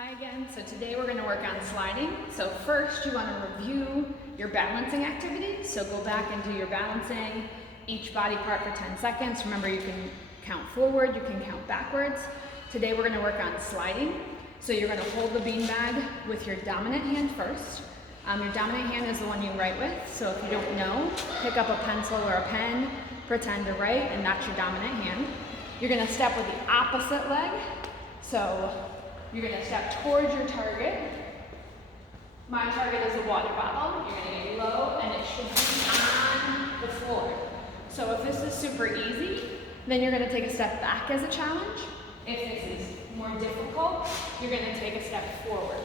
Hi again. So today we're going to work on sliding. So first you want to review your balancing activity. So go back and do your balancing, each body part for 10 seconds. Remember, you can count forward, you can count backwards. Today we're going to work on sliding. So you're going to hold the beanbag with your dominant hand first. Your dominant hand is the one you write with. So if you don't know, pick up a pencil or a pen, pretend to write, and that's your dominant hand. You're going to step with the opposite leg. So you're going to step towards your target. My target is a water bottle. You're going to get low and it should be on the floor. So if this is super easy, then you're going to take a step back as a challenge. If this is more difficult, you're going to take a step forward.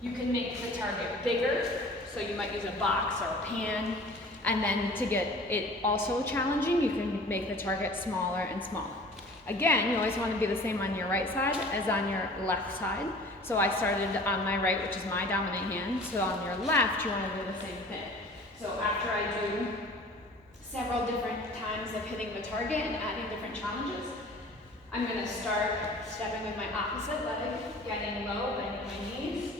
You can make the target bigger, so you might use a box or a pan. And then to get it also challenging, you can make the target smaller and smaller. Again, you always want to be the same on your right side as on your left side. So I started on my right, which is my dominant hand. So on your left, you want to do the same thing. So after I do several different times of hitting the target and adding different challenges, I'm going to start stepping with my opposite leg, getting low, bending my knees,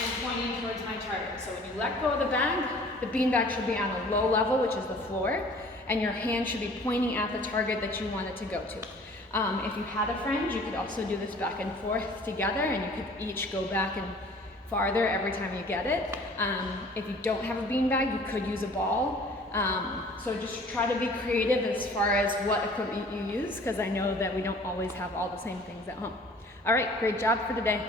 and pointing towards my target. So when you let go of the bag, the beanbag should be on a low level, which is the floor, and your hand should be pointing at the target that you want it to go to. If you had a friend, you could also do this back and forth together, and you could each go back and farther every time you get it. If you don't have a beanbag, you could use a ball. So just try to be creative as far as what equipment you use, because I know that we don't always have all the same things at home. All right, great job for today.